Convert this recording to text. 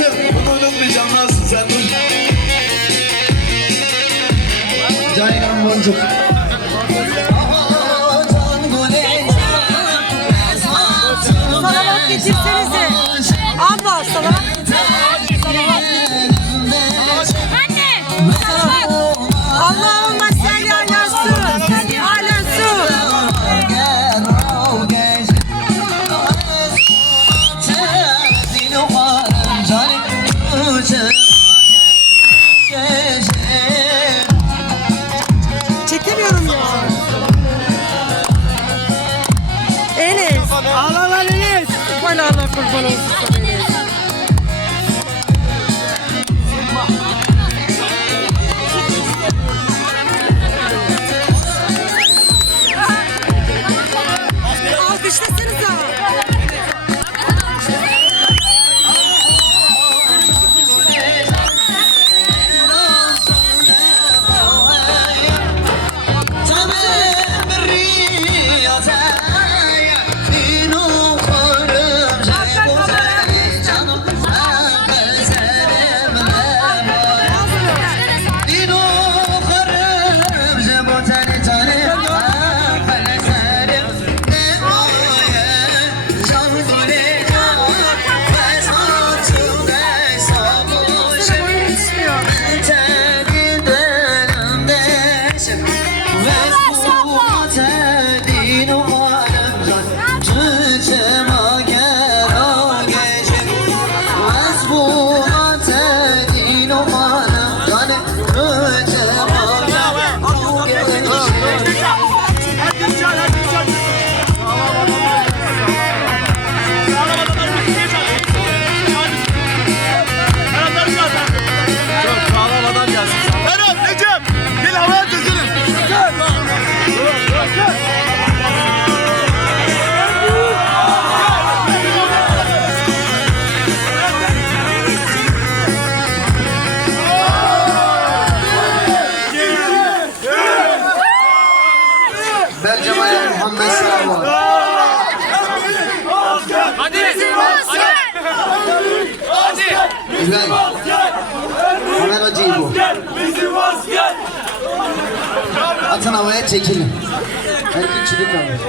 Nasıl? Bunu unutmayacağım nasıl sen dur. Caylan boncuk. Çekemiyorum ya. Enes. Ağlan Enes. Vay Allah kurban olsun. Güven. Ömer Hoca'yı bu. Atın havaya çekilin. Belki çivi kalır.